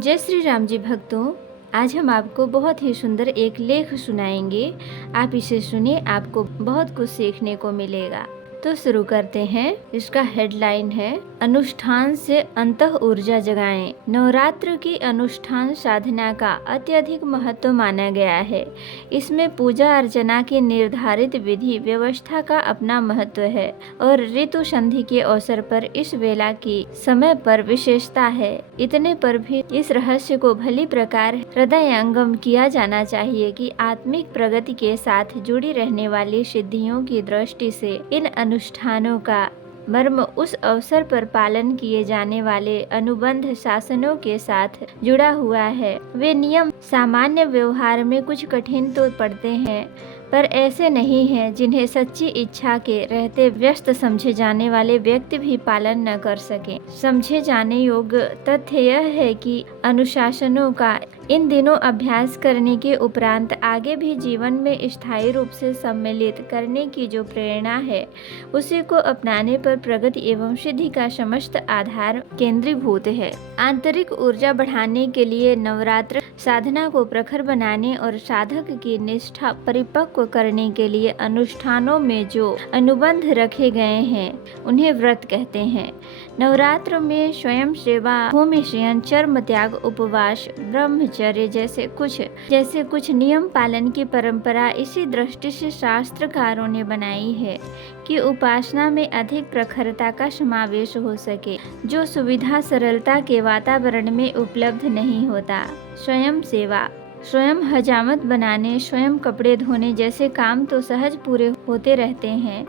जय श्री राम जी भक्तों। आज हम आपको बहुत ही सुंदर एक लेख सुनाएंगे। आप इसे सुनिए, आपको बहुत कुछ सीखने को मिलेगा। तो शुरू करते हैं। इसका हेडलाइन है अनुष्ठान से अंतः ऊर्जा जगाएं। नवरात्र की अनुष्ठान साधना का अत्यधिक महत्व माना गया है। इसमें पूजा अर्चना की निर्धारित विधि व्यवस्था का अपना महत्व है और ऋतु संधि के अवसर पर इस वेला की समय पर विशेषता है। इतने पर भी इस रहस्य को भली प्रकार हृदयंगम किया जाना चाहिए कि आत्मिक प्रगति के साथ जुड़ी रहने वाली सिद्धियों की दृष्टि से इन अनुष्ठानों का मर्म उस अवसर पर पालन किए जाने वाले अनुबंध शासनों के साथ जुड़ा हुआ है। वे नियम सामान्य व्यवहार में कुछ कठिन तो पड़ते हैं, पर ऐसे नहीं हैं जिन्हें सच्ची इच्छा के रहते व्यस्त समझे जाने वाले व्यक्ति भी पालन न कर सकें। समझे जाने योग्य तथ्य यह है कि अनुशासनों का इन दिनों अभ्यास करने के उपरांत आगे भी जीवन में स्थायी रूप से सम्मिलित करने की जो प्रेरणा है, उसी को अपनाने पर प्रगति एवं सिद्धि का समस्त आधार केंद्रीभूत है। आंतरिक ऊर्जा बढ़ाने के लिए नवरात्र साधना को प्रखर बनाने और साधक की निष्ठा परिपक्व करने के लिए अनुष्ठानों में जो अनुबंध रखे गए हैं, उन्हें व्रत कहते हैं। नवरात्र में स्वयं सेवा, भूमि शयन, चर्म त्याग, उपवास, ब्रह्मचर्य जैसे कुछ नियम पालन की परंपरा इसी दृष्टि से शास्त्रकारों ने बनाई है कि उपासना में अधिक प्रखरता का समावेश हो सके, जो सुविधा सरलता के वातावरण में उपलब्ध नहीं होता। स्वयं सेवा, स्वयं हजामत बनाने, स्वयं कपड़े धोने जैसे काम तो सहज पूरे होते रहते हैं।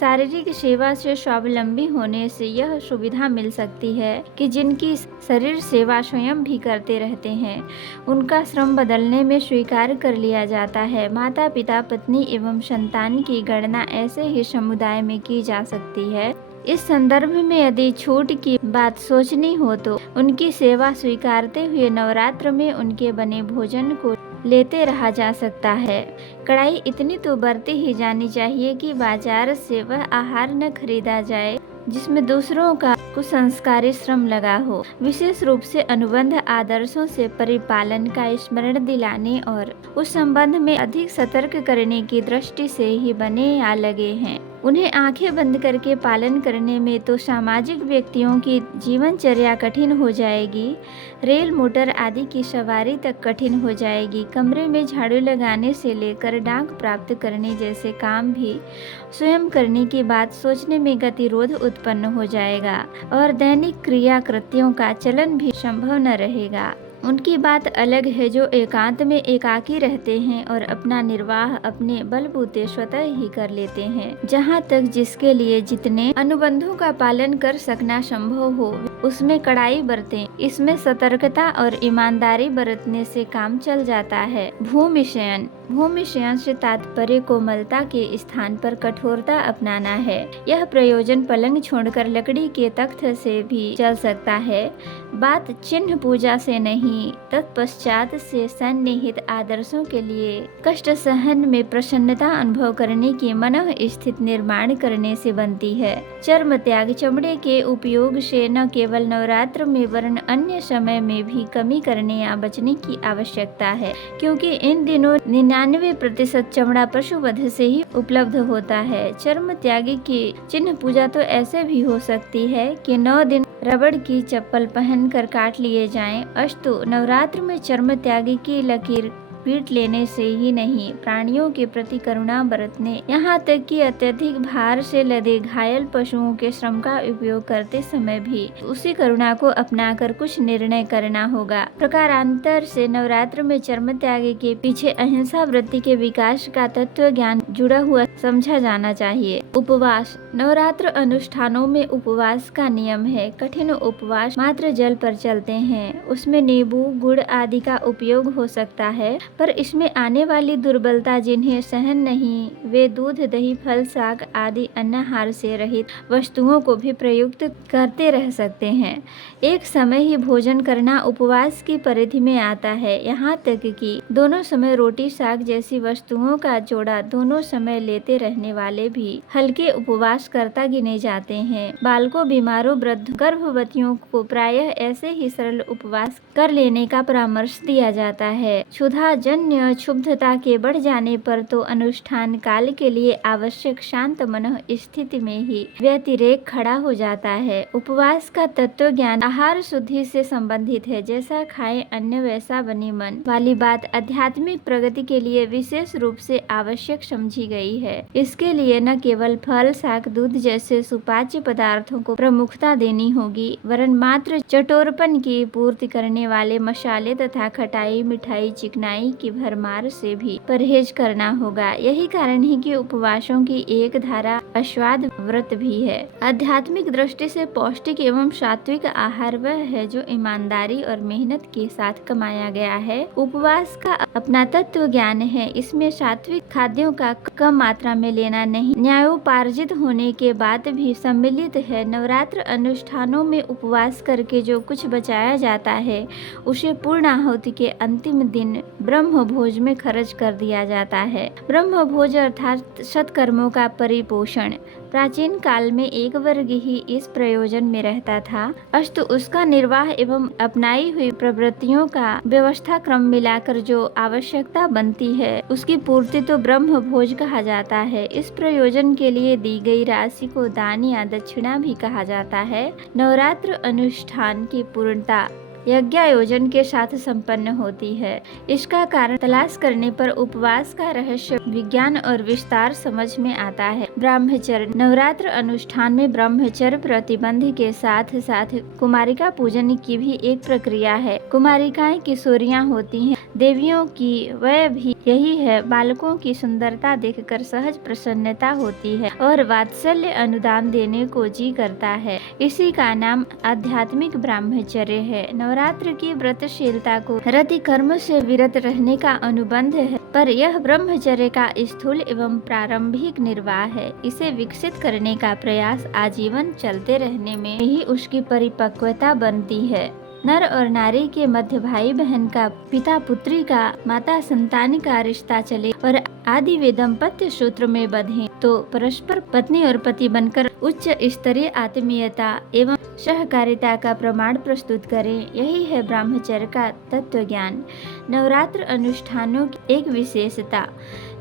शारीरिक सेवा से स्वावलंबी होने से यह सुविधा मिल सकती है कि जिनकी शरीर सेवा स्वयं भी करते रहते हैं, उनका श्रम बदलने में स्वीकार कर लिया जाता है। माता पिता, पत्नी एवं संतान की गणना ऐसे ही समुदाय में की जा सकती है। इस संदर्भ में यदि छूट की बात सोचनी हो तो उनकी सेवा स्वीकारते हुए नवरात्र में उनके बने भोजन को लेते रहा जा सकता है। कड़ाई इतनी तो बरती ही जानी चाहिए कि बाजार से वह आहार न खरीदा जाए जिसमें दूसरों का कुसंस्कारी श्रम लगा हो। विशेष रूप से अनुबंध आदर्शों से परिपालन का स्मरण दिलाने और उस संबंध में अधिक सतर्क करने की दृष्टि से ही बने या लगे हैं। उन्हें आंखें बंद करके पालन करने में तो सामाजिक व्यक्तियों की जीवनचर्या कठिन हो जाएगी, रेल मोटर आदि की सवारी तक कठिन हो जाएगी। कमरे में झाड़ू लगाने से लेकर डाक प्राप्त करने जैसे काम भी स्वयं करने की बात सोचने में गतिरोध उत्पन्न हो जाएगा और दैनिक क्रिया कृत्यों का चलन भी संभव न रहेगा। उनकी बात अलग है जो एकांत में एकाकी रहते हैं और अपना निर्वाह अपने बलबूते स्वतः ही कर लेते हैं। जहाँ तक जिसके लिए जितने अनुबंधों का पालन कर सकना संभव हो, उसमें कड़ाई बरतें। इसमें सतर्कता और ईमानदारी बरतने से काम चल जाता है। भूमि शयन से तात्पर्य कोमलता के स्थान पर कठोरता अपनाना है। यह प्रयोजन पलंग छोड़कर लकड़ी के तख्त से भी चल सकता है। बात चिन्ह पूजा से नहीं, तत्पश्चात से सन्निहित आदर्शों के लिए कष्ट सहन में प्रसन्नता अनुभव करने की मनः स्थित निर्माण करने से बनती है। चर्म त्याग, चमड़े के उपयोग से न केवल नवरात्र में वरन अन्य समय में भी कमी करने या बचने की आवश्यकता है, क्योंकि इन दिनों 99% चमड़ा पशुवध से ही उपलब्ध होता है। चर्म त्यागी की चिन्ह पूजा तो ऐसे भी हो सकती है कि 9 दिन रबड़ की चप्पल पहनकर काट लिए जाएं। अस्तु नवरात्र में चर्म त्यागी की लकीर पीट लेने से ही नहीं, प्राणियों के प्रति करुणा बरतने, यहाँ तक कि अत्यधिक भार से लदे घायल पशुओं के श्रम का उपयोग करते समय भी उसी करुणा को अपनाकर कुछ निर्णय करना होगा। प्रकारांतर से नवरात्र में चर्म त्यागी के पीछे अहिंसा वृत्ति के विकास का तत्व ज्ञान जुड़ा हुआ समझा जाना चाहिए। उपवास, नवरात्र अनुष्ठानों में उपवास का नियम है। कठिन उपवास मात्र जल पर चलते हैं, उसमें नींबू, गुड़ आदि का उपयोग हो सकता है, पर इसमें आने वाली दुर्बलता जिन्हें सहन नहीं, वे दूध, दही, फल, साग आदि अन्नाहार से रहित वस्तुओं को भी प्रयुक्त करते रह सकते हैं। एक समय ही भोजन करना उपवास की परिधि में आता है। यहाँ तक कि दोनों समय रोटी, साग जैसी वस्तुओं का जोड़ा दोनों समय लेते रहने वाले भी हल्के उपवास करता गिने जाते हैं। बालकों, बीमारों, वृद्ध, गर्भवतियों को प्रायः ऐसे ही सरल उपवास कर लेने का परामर्श दिया जाता है। क्षुधाजन्य क्षुब्धता के बढ़ जाने पर तो अनुष्ठान काल के लिए आवश्यक शांत मन स्थिति में ही व्यतिरेक खड़ा हो जाता है। उपवास का तत्व ज्ञान आहार शुद्धि से संबंधित है। जैसा खाए अन्न वैसा बने मन वाली बात आध्यात्मिक प्रगति के लिए विशेष रूप से आवश्यक समझी गई है। इसके लिए न केवल फल, साग, दूध जैसे सुपाच्य पदार्थों को प्रमुखता देनी होगी, वरन मात्र चटोरपन की पूर्ति करने वाले मसाले तथा खटाई, मिठाई, चिकनाई की भरमार से भी परहेज करना होगा। यही कारण है कि उपवासों की एक धारा आस्वाद व्रत भी है। आध्यात्मिक दृष्टि से पौष्टिक एवं सात्विक आहार वह है जो ईमानदारी और मेहनत के साथ कमाया गया है। उपवास का अपना तत्व ज्ञान है। इसमें सात्विक खाद्यों का कम मात्रा में लेना नहीं, न्यायोपार्जित होने के बाद भी सम्मिलित है। नवरात्र अनुष्ठानों में उपवास करके जो कुछ बचाया जाता है उसे पूर्ण आहुति के अंतिम दिन ब्रह्म भोज में खर्च कर दिया जाता है। ब्रह्म भोज अर्थात सत्कर्मों का परिपोषण। प्राचीन काल में एक वर्ग ही इस प्रयोजन में रहता था, अस्तु उसका निर्वाह एवं अपनाई हुई प्रवृत्तियों का व्यवस्था क्रम मिलाकर जो आवश्यकता बनती है उसकी पूर्ति तो ब्रह्म भोज कहा जाता है। इस प्रयोजन के लिए दी गई राशि को दान या दक्षिणा भी कहा जाता है। नवरात्र अनुष्ठान की पूर्णता यज्ञायोजन के साथ संपन्न होती है। इसका कारण तलाश करने पर उपवास का रहस्य, विज्ञान और विस्तार समझ में आता है। ब्रह्मचर्य। नवरात्र अनुष्ठान में ब्रह्मचर्य प्रतिबंध के साथ साथ कुमारिका पूजन की भी एक प्रक्रिया है। कुमारिकाएं किशोरियां होती हैं, देवियों की वह भी यही है। बालकों की सुंदरता देखकर सहज प्रसन्नता होती है और वात्सल्य अनुदान देने को जी करता है। इसी का नाम आध्यात्मिक ब्रह्मचर्य है। नवरात्र की व्रतशीलता को रति कर्म से विरत रहने का अनुबंध है, पर यह ब्रह्मचर्य का स्थूल एवं प्रारंभिक निर्वाह है। इसे विकसित करने का प्रयास आजीवन चलते रहने में ही उसकी परिपक्वता बनती है। नर और नारी के मध्य भाई बहन का, पिता पुत्री का, माता संतान का रिश्ता चले और आदि वे दाम्पत्य सूत्र में बंधे तो परस्पर पत्नी और पति बनकर उच्च स्तरीय आत्मीयता एवं सहकारिता का प्रमाण प्रस्तुत करें। यही है ब्रह्मचर्य का तत्व ज्ञान। नवरात्र अनुष्ठानों की एक विशेषता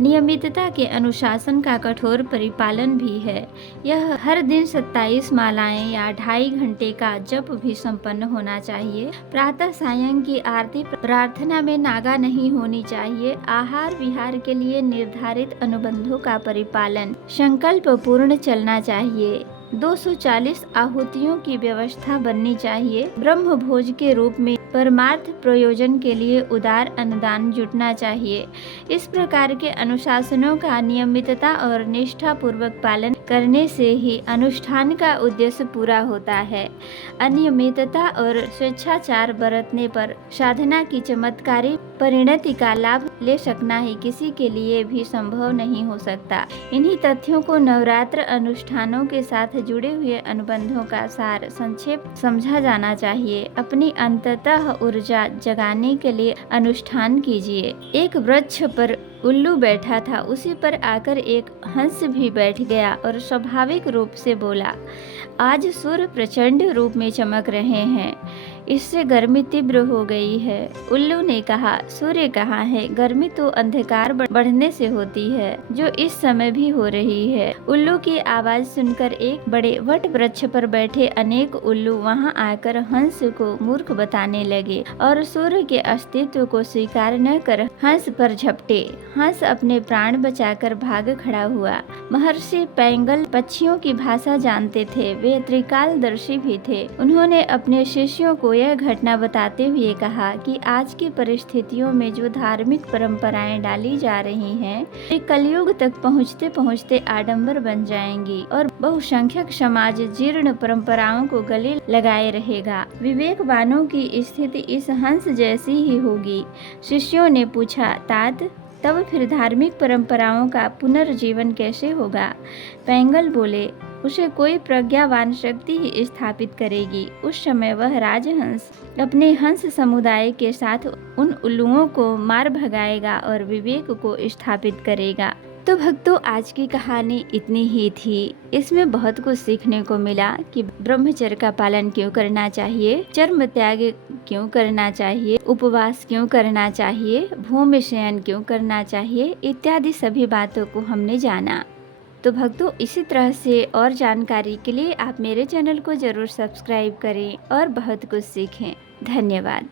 नियमितता के अनुशासन का कठोर परिपालन भी है। यह हर दिन 27 मालाएं या 2.5 घंटे का जप भी संपन्न होना चाहिए। प्रातः सायं की आरती प्रार्थना में नागा नहीं होनी चाहिए। आहार विहार के लिए निर्धारित अनुबंधों का परिपालन संकल्प पूर्ण चलना चाहिए। 240 आहुतियों की व्यवस्था बननी चाहिए। ब्रह्म भोज के रूप में परमार्थ प्रयोजन के लिए उदार अनुदान जुटना चाहिए। इस प्रकार के अनुशासनों का नियमितता और निष्ठा पूर्वक पालन करने से ही अनुष्ठान का उद्देश्य पूरा होता है। अनियमितता और स्वेच्छाचार बरतने पर साधना की चमत्कारी परिणति का लाभ ले सकना ही किसी के लिए भी संभव नहीं हो सकता। इन्हीं तथ्यों को नवरात्र अनुष्ठानों के साथ जुड़े हुए अनुबंधों का सार संक्षेप समझा जाना चाहिए। अपनी अंततः ऊर्जा जगाने के लिए अनुष्ठान कीजिए। एक वृक्ष पर उल्लू बैठा था, उसी पर आकर एक हंस भी बैठ गया और स्वाभाविक रूप से बोला, आज सूर्य प्रचंड रूप में चमक रहे हैं, इससे गर्मी तीव्र हो गई है। उल्लू ने कहा, सूर्य कहाँ है? गर्मी तो अंधकार बढ़ने से होती है, जो इस समय भी हो रही है। उल्लू की आवाज सुनकर एक बड़े वट वृक्ष पर बैठे अनेक उल्लू वहां आकर हंस को मूर्ख बताने लगे और सूर्य के अस्तित्व को स्वीकार न कर हंस पर झपटे। हंस अपने प्राण बचाकर भाग खड़ा हुआ। महर्षि पैंगल पक्षियों की भाषा जानते थे, वे त्रिकालदर्शी भी थे। उन्होंने अपने शिष्यों को यह घटना बताते हुए कहा कि आज की परिस्थितियों में जो धार्मिक परंपराएं डाली जा रही हैं, वे कलयुग तक पहुंचते पहुंचते आडंबर बन जाएंगी और बहुसंख्यक समाज जीर्ण परंपराओं को गले लगाए रहेगा। विवेकवानों की स्थिति इस हंस जैसी ही होगी। शिष्यों ने पूछा, तात तब फिर धार्मिक परंपराओं का पुनर्जीवन कैसे होगा? पैंगल बोले, उसे कोई प्रज्ञावान शक्ति ही स्थापित करेगी। उस समय वह राजहंस अपने हंस समुदाय के साथ उन उल्लुओं को मार भगाएगा और विवेक को स्थापित करेगा। तो भक्तों, आज की कहानी इतनी ही थी। इसमें बहुत कुछ सीखने को मिला कि ब्रह्मचर्य का पालन क्यों करना चाहिए, चर्म त्याग क्यों करना चाहिए, उपवास क्यों करना चाहिए, भूमि शयन क्यों करना चाहिए, इत्यादि सभी बातों को हमने जाना। तो भक्तों, इसी तरह से और जानकारी के लिए आप मेरे चैनल को जरूर सब्सक्राइब करें और बहुत कुछ सीखें। धन्यवाद।